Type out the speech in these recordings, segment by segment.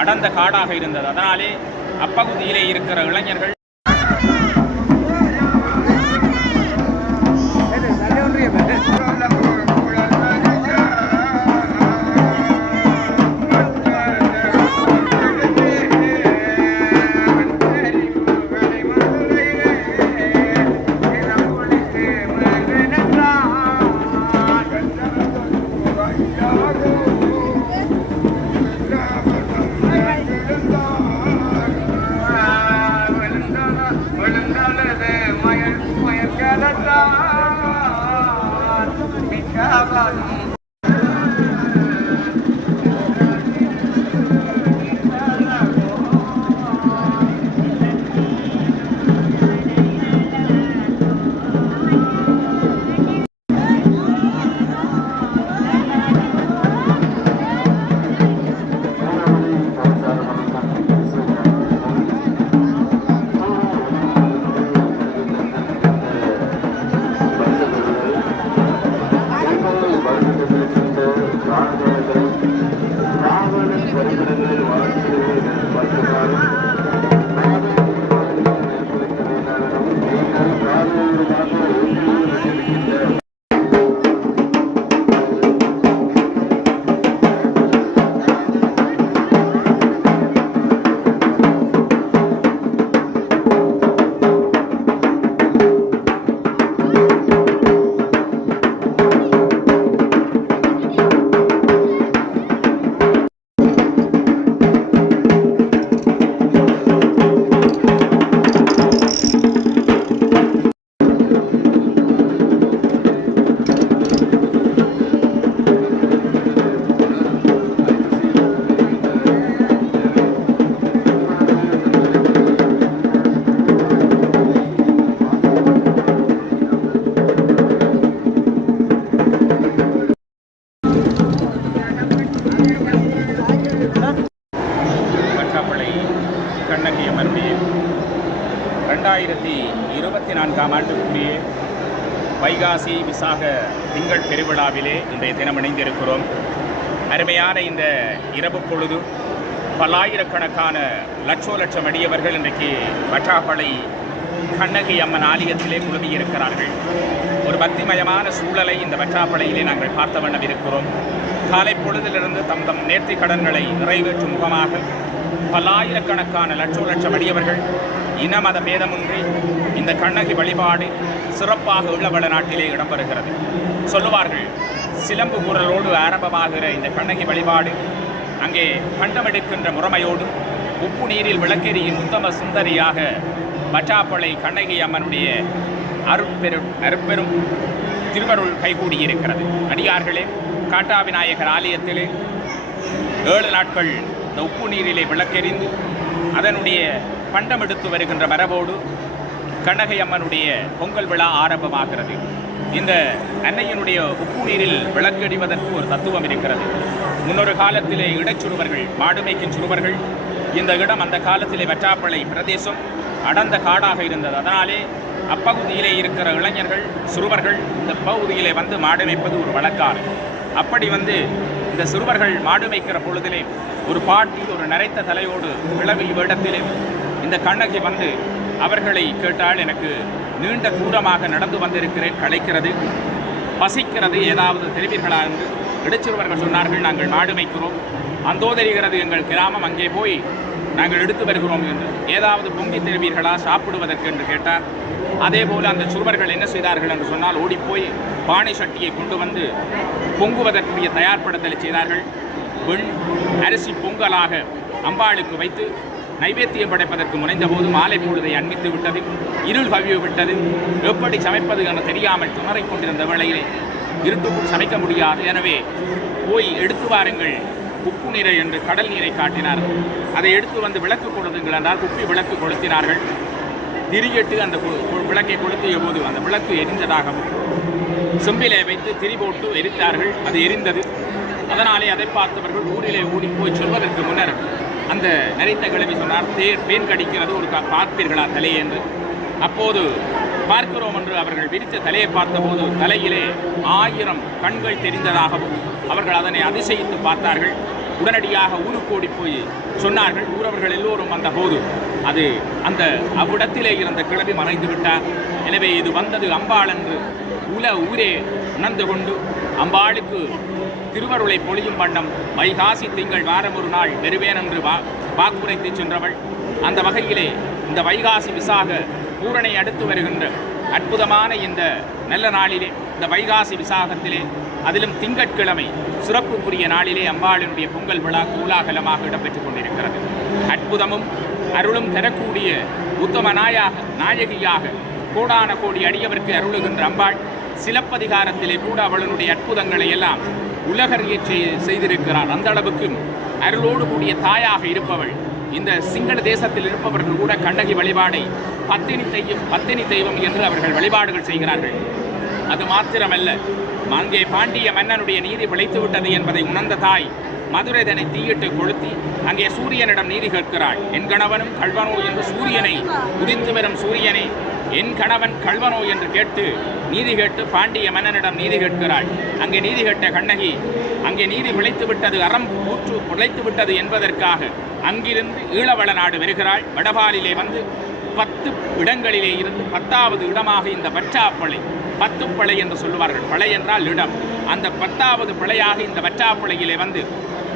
அடர்ந்த காடாக இருந்தது. அதனாலே அப்பகுதியிலே இருக்கிற இளைஞர்கள் கண்ணகி அம்மனுடைய 2024ஆம் ஆண்டுக்குரிய வைகாசி விசாக திங்கள் பெருவிழாவிலே இன்றைய தினம் இணைந்திருக்கிறோம். அருமையான இந்த இரவு பொழுது பல்லாயிரக்கணக்கான லட்சம் அடியவர்கள் இன்றைக்கு வட்டாப்பளை கண்ணகி அம்மன் ஆலயத்திலே குழுமியிருக்கிறார்கள். ஒரு பக்திமயமான சூழலை இந்த வட்டாப்பளையிலே நாங்கள் பார்த்த வண்ணம் இருக்கிறோம். காலை பொழுதிலிருந்து தம் நேர்த்தி கடன்களை நிறைவேற்றும் முகமாக பல்லாயிரக்கணக்கான லட்சம் அடியவர்கள் இன மத பேதமின்றி இந்த கண்ணகி வழிபாடு சிறப்பாக உள்ளவள நாட்டிலே இடம்பெறுகிறது. சொல்லுவார்கள், சிலம்பு குரலோடு ஆரம்பமாகிற இந்த கண்ணகி வழிபாடு அங்கே கண்டமெடுக்கின்ற முறைமையோடு உப்பு நீரில் விளக்கெரியின் உத்தம சுந்தரியாக வட்டாப்பளை கண்ணகி அம்மனுடைய அருப்பெரும் திருவருள் கைகூடியிருக்கிறது. அடியார்களே, காட்டாவிநாயகர் ஆலயத்திலே 7 நாட்கள் இந்த உப்பு நீரிலே விளக்கெறிந்து அதனுடைய பண்டம் எடுத்து வருகின்ற மரபோடு கண்ணகி அம்மனுடைய பொங்கல் விழா ஆரம்பமாகிறது. இந்த அன்னையினுடைய உப்பு நீரில் விளக்கெறிவதற்கு ஒரு தத்துவம் இருக்கிறது. முன்னொரு காலத்திலே இடைச்சுருவர்கள், மாடுமைக்கும் சுருவர்கள், இந்த இடம் அந்த காலத்திலே வட்டாப்பளை பிரதேசம் அடர்ந்த காடாக இருந்தது. அதனாலே அப்பகுதியிலே இருக்கிற இளைஞர்கள், சிறுவர்கள் இந்த பகுதியிலே வந்து மாடு மேய்ப்பது ஒரு வழக்காறு. அப்படி வந்து இந்த சிறுவர்கள் மாடு மேய்க்கிற பொழுதிலே ஒரு பாட்டி ஒரு நரைத்த தலையோடு விளவி வேடத்திலே இந்த கண்ணகி வந்து அவர்களை கேட்டால், எனக்கு நீண்ட தூரமாக நடந்து வந்திருக்கிறேன், களைக்கிறது, பசிக்கிறது, ஏதாவது தெரிவீர்களா என்று இடைச்சிறுவர்கள் சொன்னார்கள். நாங்கள் மாடு மேய்க்கிறோம், அந்தோ தெரிகிறது எங்கள் கிராமம், அங்கே போய் நாங்கள் எடுத்து வருகிறோம் என்று. ஏதாவது பொங்கி தெரிவீர்களா சாப்பிடுவதற்கு என்று கேட்டார். அதே போல் அந்த சிறுவர்கள் என்ன செய்தார்கள் என்று சொன்னால், ஓடிப்போய் பானை சட்டியை கொண்டு வந்து பொங்குவதற்குரிய தயார்படுத்தலை செய்தார்கள். வெண் அரிசி பொங்கலாக அம்பாளுக்கு வைத்து நைவேத்தியம் படைப்பதற்கு முனைந்த போது மாலை பொழுதை அண்மித்து விட்டது, இருள் கவிய விட்டது. எப்படி சமைப்பது என தெரியாமல் திணறிக் கொண்டிருந்த வேளையிலே இருட்டுக்குள் சமைக்க முடியாது. எனவே போய் எடுத்து வாருங்கள் உப்பு நீரை என்று கடல் நீரை காட்டினார்கள். அதை எடுத்து வந்து விளக்கு கொளுத்துங்கள் என்றால் குப்பி விளக்கு கொளுத்தினார்கள். திரியிட்டு அந்த விளக்கை கொளுத்திய போது அந்த விளக்கு எரிந்ததாகவும் செம்பிலே வைத்து திரி போட்டு எரித்தார்கள். அது எரிந்தது. அதனாலே அதை பார்த்தவர்கள் ஊரிலே ஓடி போய் சொல்வதற்கு முன்னர் அந்த நரைத்த கிழவி சொன்னார், பேன் கடிக்கிறது, ஒரு பார்ப்பீர்களா தலையே என்று. அப்போது பார்க்கிறோம் என்று அவர்கள் விரித்த தலையை பார்த்தபோது தலையிலே 1000 கண்கள் தெரிந்ததாகவும் அவர்கள் அதனை அதிசயித்து பார்த்தார்கள். உடனடியாக ஊருக்கு ஓடி போய் சொன்னார்கள். ஊரவர்கள் எல்லோரும் வந்த போது அது அந்த அவ்விடத்திலே இருந்த கிழவி மறைந்து விட்டார். எனவே இது வந்தது அம்பாள் என்று ஊரே உணர்ந்து கொண்டு அம்பாளுக்கு திருவருளை பொழியும் வண்ணம் வைகாசி திங்கள் வாரம் ஒரு நாள் வருவேன் என்று வாக்குரைத்து சென்றவள். அந்த வகையிலே இந்த வைகாசி விசாக பூரணை அடுத்து வருகின்ற அற்புதமான இந்த நல்ல நாளிலே, இந்த வைகாசி விசாகத்திலே, அதிலும் திங்கட்கிழமை சிறப்புக்குரிய நாளிலே அம்பாளினுடைய பொங்கல் விழா கோலாகலமாக இடம்பெற்றுக் கொண்டிருக்கிறது. அற்புதமும் அருளும் தரக்கூடிய உத்தம நாயகியாக கோடான கோடி அடியவருக்கு அருளுகின்ற அம்பாள் சிலப்பதிகாரத்திலே கூட அவளுடைய அற்புதங்களை எல்லாம் உலகறிய செய்திருக்கிறார். அந்த அளவுக்கு அருளோடு கூடிய தாயாக இருப்பவள். இந்த சிங்கள தேசத்தில் இருப்பவர்கள் கூட கண்ணகி வழிபாடை பத்தினி தெய்வம் என்று அவர்கள் வழிபாடுகள் செய்கிறார்கள். அது மாத்திரமல்ல, அங்கே பாண்டிய மன்னனுடைய நீதி பிழைத்து விட்டது என்பதை உணர்ந்த தாய் மதுரைதனை தீயிட்டு கொளுத்தி அங்கே சூரியனிடம் நீதி கேட்கிறாள். என் கணவனும் கள்வனோ என்று சூரியனை உதித்து வரும் சூரியனை என் கணவன் கள்வனோ என்று கேட்டு நீதி கேட்டு பாண்டிய மன்னனிடம் நீதி கேட்கிறாள். அங்கே நீதி கேட்ட கண்ணகி அங்கே நீதி பிழைத்து விட்டது, அறம் ஊற்று பிழைத்து விட்டது என்பதற்காக அங்கிருந்து ஈழவள நாடு வருகிறாள். வடபாலிலே வந்து 10 இடங்களிலே இருந்து 10வது இடமாக இந்த வற்றாப்பளை, 10 பளை என்று சொல்லுவார்கள். பளை என்றால் இடம். அந்த 10வது பளையாக இந்த வற்றாப்பளையிலே வந்து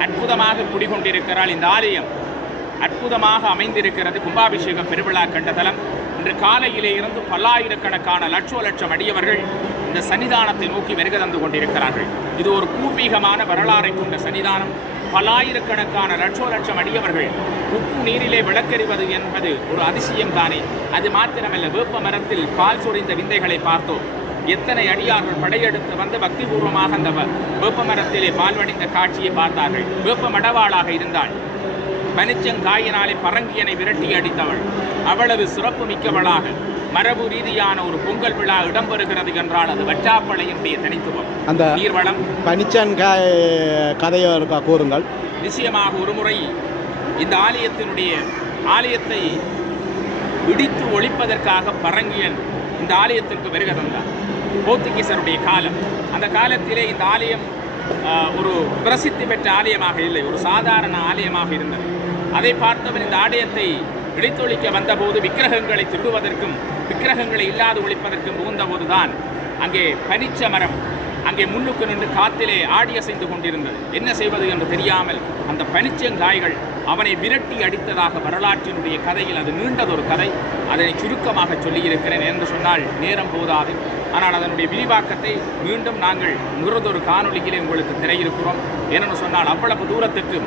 அற்புதமாக குடிகொண்டிருக்கிறாள். இந்த ஆலயம் அற்புதமாக அமைந்திருக்கிறது. கும்பாபிஷேக பெருவிழா கண்ட தலம். இன்று காலையிலே இருந்து பல்லாயிரக்கணக்கான லட்சம் அடியவர்கள் இந்த சன்னிதானத்தை நோக்கி வருகை தந்து கொண்டிருக்கிறார்கள். இது ஒரு பூர்வீகமான வரலாறை கொண்ட சன்னிதானம். பல்லாயிரக்கணக்கான லட்சம் அடியவர்கள் உப்பு நீரிலே விளக்கறிவது என்பது ஒரு அதிசயம் தானே. அது மாத்திரமல்ல, வேப்ப மரத்தில் பால் சொரிந்த விந்தைகளை பார்த்தோம். எத்தனை அடியார்கள் படையெடுத்து வந்து பக்திபூர்வமாக அந்த வேப்ப மரத்திலே பால் வடிந்த காட்சியை பார்த்தார்கள். வேப்ப மடவாளாக இருந்தாள். பனிச்சங்காயினாலே பரங்கியனை விரட்டி அடித்தவள். அவ்வளவு சிறப்பு மிக்கவளாக மரபு ரீதியான ஒரு பொங்கல் விழா இடம்பெறுகிறது என்றால் அது வற்றாப்பளையினுடைய தனித்துவம். அந்த நீர்வளம் பனிச்சங்காய் கதையை கூறுங்கள். நிச்சயமாக ஒருமுறை இந்த ஆலயத்தை இடித்து ஒழிப்பதற்காக பரங்கியன் இந்த ஆலயத்திற்கு வருகை தந்தார். போர்த்துகீசருடைய காலம். அந்த காலத்திலே இந்த ஆலயம் ஒரு பிரசித்தி பெற்ற ஆலயமாக இல்லை, ஒரு சாதாரண ஆலயமாக இருந்தது. அதை பார்த்தவர் இந்த ஆலயத்தை இடித்தொழிக்க வந்தபோது விக்கிரகங்களை திருடுவதற்கும் விக்கிரகங்களை இல்லாது ஒழிப்பதற்கும் புகுந்தபோதுதான் அங்கே பனிச்ச மரம் அங்கே முன்னுக்கு நின்று காத்திலே ஆடி அசைந்து கொண்டிருந்தது. என்ன செய்வது என்று தெரியாமல் அந்த பனிச்சங்காய்கள் அவனை விரட்டி அடித்ததாக வரலாற்றினுடைய கதையில் அது நீண்டதொரு கதை. அதனை சுருக்கமாக சொல்லியிருக்கிறேன் என்று சொன்னால் நேரம் போதாது. ஆனால் அதனுடைய விரிவாக்கத்தை மீண்டும் நாங்கள் நுறதொரு காணொலியிலே உங்களுக்கு திரையிருக்கிறோம். ஏனென்று சொன்னால் அவ்வளவு தூரத்துக்கு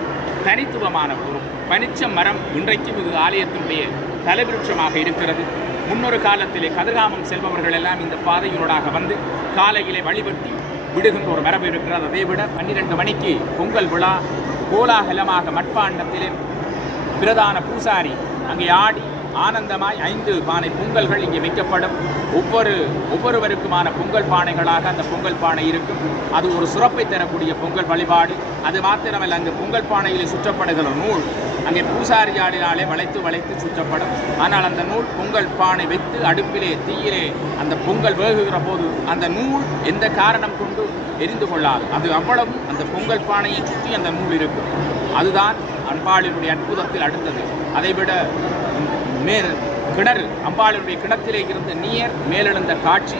தனித்துவமான ஒரு பனிச்ச மரம் இன்றைக்கும் இது ஆலயத்தினுடைய தலைவிருட்சமாக இருக்கிறது. முன்னொரு காலத்திலே கதிர்காமம் செல்பவர்கள் எல்லாம் இந்த பாதையினூடாக வந்து காலையிலே வழிபட்டி விடுகின்ற ஒரு மரபு இருக்கிறது. அதை விட 12 மணிக்கு பொங்கல் விழா கோலாகலமாக மட்பாண்டத்திலே பிரதான பூசாரி அங்கே ஆடி ஆனந்தமாய் 5 பானை பொங்கல்கள் இங்கே வைக்கப்படும். ஒவ்வொருவருக்குமான பொங்கல் பானைகளாக அந்த பொங்கல் பானை இருக்கும். அது ஒரு சிறப்பை தரக்கூடிய பொங்கல் வழிபாடு. அது மாத்திரமல்ல, அங்கு பொங்கல் பானையில் சுற்றப்படுகிற நூல் அங்கே பூசாரியாடினாலே வளைத்து சுற்றப்படும். ஆனால் அந்த நூல் பொங்கல் பானை வைத்து அடுப்பிலே தீயிலே அந்த பொங்கல் வேகுகிற போது அந்த நூல் எந்த காரணம் கொண்டு எரிந்து கொள்ளாது. அது அவ்வளவு அந்த பொங்கல் பானையை சுற்றி அந்த நூல் இருக்கும். அதுதான் அம்பாளினுடைய அற்புதத்தில் அடுத்தது. அதைவிட கிணறு, அம்பாளுடைய கிணத்திலே இருந்த நீர் மேலெழுந்த காட்சி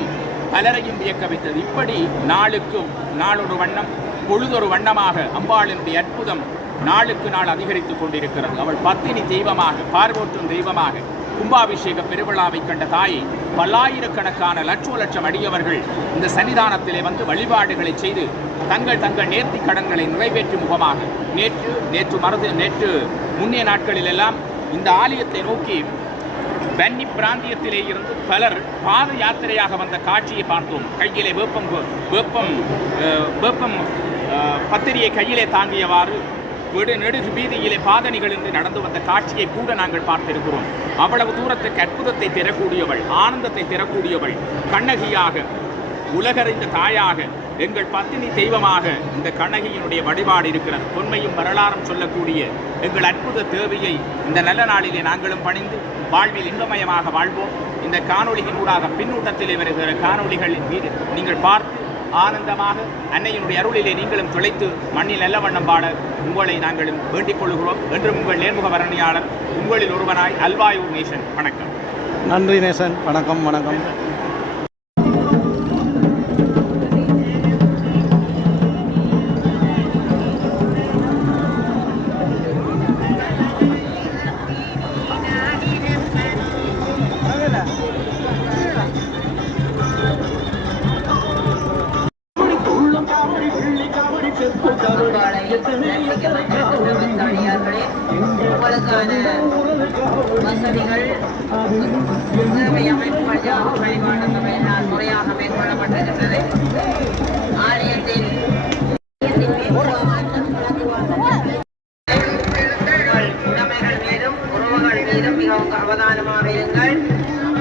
பலரையும் வியக்க வைத்தது. இப்படி நாளொரு வண்ணம் பொழுதொரு வண்ணமாக அம்பாளினுடைய அற்புதம் நாளுக்கு நாள் அதிகரித்துக் கொண்டிருக்கிறது. அவள் பத்தினி தெய்வமாக, பார்வோற்றும் தெய்வமாக கும்பாபிஷேக பெருவிழாவை கண்ட தாயை பல்லாயிரக்கணக்கான லட்சம் அடியவர்கள் இந்த சன்னிதானத்திலே வந்து வழிபாடுகளை செய்து தங்கள் நேர்த்தி கடன்களை நிறைவேற்றும் முகமாக நேற்று முன்னைய நாட்களில் எல்லாம் இந்த ஆலயத்தை நோக்கி வன்னி பிராந்தியத்திலே இருந்து பலர் பாத யாத்திரையாக வந்த காட்சியை பார்த்தோம். கையிலே வேப்பம் பத்திரியை கையிலே தாங்கியவாறு நெடுகு வீதியிலே பாதணிகள் என்று நடந்து வந்த காட்சியை கூட நாங்கள் பார்த்திருக்கிறோம். அவ்வளவு தூரத்துக்கு அற்புதத்தை பெறக்கூடியவள், ஆனந்தத்தை பெறக்கூடியவள், கண்ணகியாக, உலகறிந்த தாயாக, எங்கள் பத்தினி தெய்வமாக இந்த கண்ணகியினுடைய வழிபாடு இருக்கிறது. தொன்மையும் வரலாறும் சொல்லக்கூடிய எங்கள் அற்புத தேவையை இந்த நல்ல நாளிலே நாங்களும் பணிந்து வாழ்வில் இன்பமயமாக வாழ்வோம். இந்த காணொளியின் ஊடாக பின்னூட்டத்திலே வருகிற காணொளிகளின் மீது நீங்கள் பார்த்து ஆனந்தமாக அன்னையினுடைய அருளிலே நீங்களும் துளைத்து மண்ணில் நல்ல வண்ணம் பாட உங்களை நாங்களும் வேண்டிக் கொள்கிறோம். என்றும் உங்கள் நேர்முக வர்ணனையாளர், உங்களில் ஒருவனாய் அல்வாயூர் நேசன். வணக்கம். நன்றி நேசன். வணக்கம். வணக்கம். உங்களுக்கான வசதிகள் சேவை அமைப்புகள் யாவும் வழிபாடு சபையினால் முறையாக மேற்கொள்ளப்பட்டிருக்கிறது. ஆலயத்தின் உடைமைகள் மீதும் உறவுகள் மீதும் மிகவும் அவதானமாக இருங்கள்.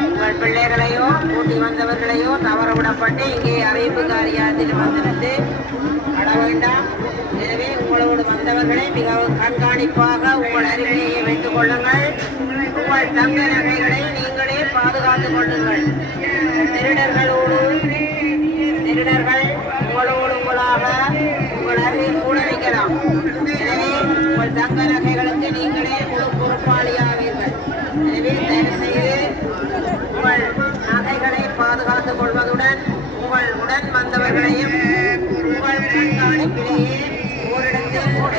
உங்கள் பிள்ளைகளையோ கூட்டி வந்தவர்களையோ தவறவிடப்பட்டு இங்கே அறிவிப்பு காரியாத்தில் வந்திருந்து அட வேண்டாம். எனவே உங்களோடு வந்தவர்களை மிகவும் கண்காணிப்பாக உங்கள் அருகிலேயே வைத்துக் கொள்ளுங்கள். உங்கள் தங்க நகைகளை நீங்களே பாதுகாத்துக் கொள்ளுங்கள். திருடர்கள் உங்களாக உங்கள் அருகில் கூட வைக்கலாம். எனவே உங்கள் தங்க நகைகளுக்கு நீங்களே முழு பொறுப்பாளியாவீர்கள். எனவே தயவு செய்து உங்கள் நகைகளை பாதுகாத்துக் கொள்வதுடன் உங்கள் உடன் வந்தவர்களையும் உங்கள் கண்காணிப்பிலேயே ஓரிடத்தில் கூட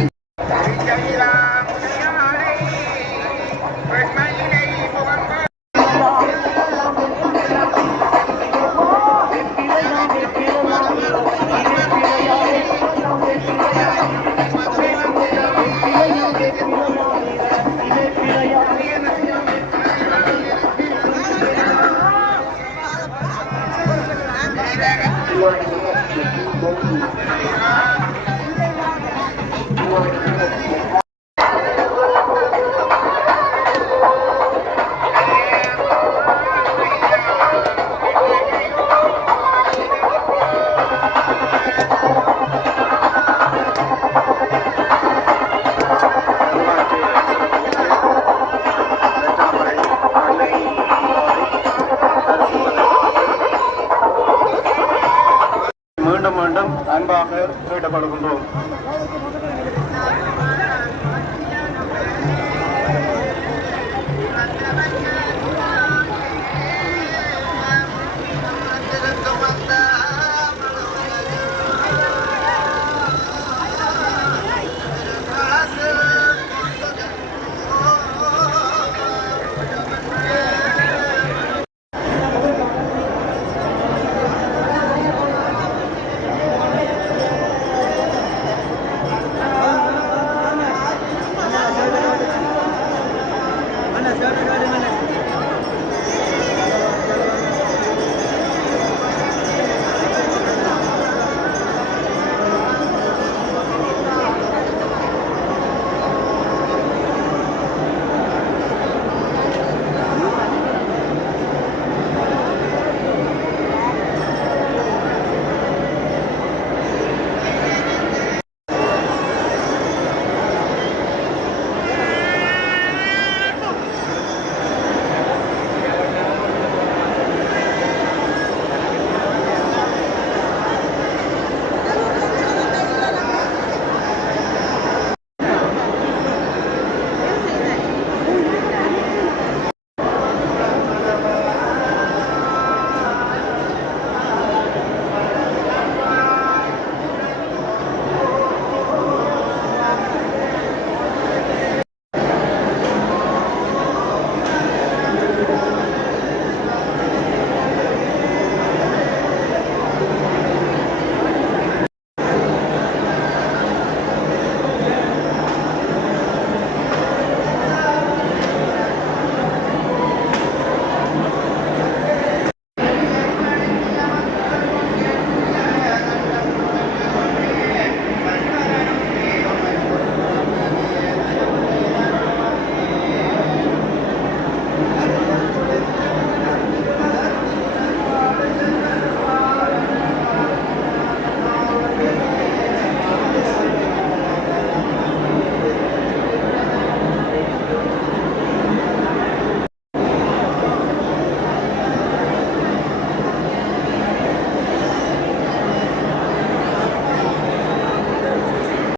மீண்டும் மீண்டும் அன்பாக கேட்டுக்கொள்கின்றோம்.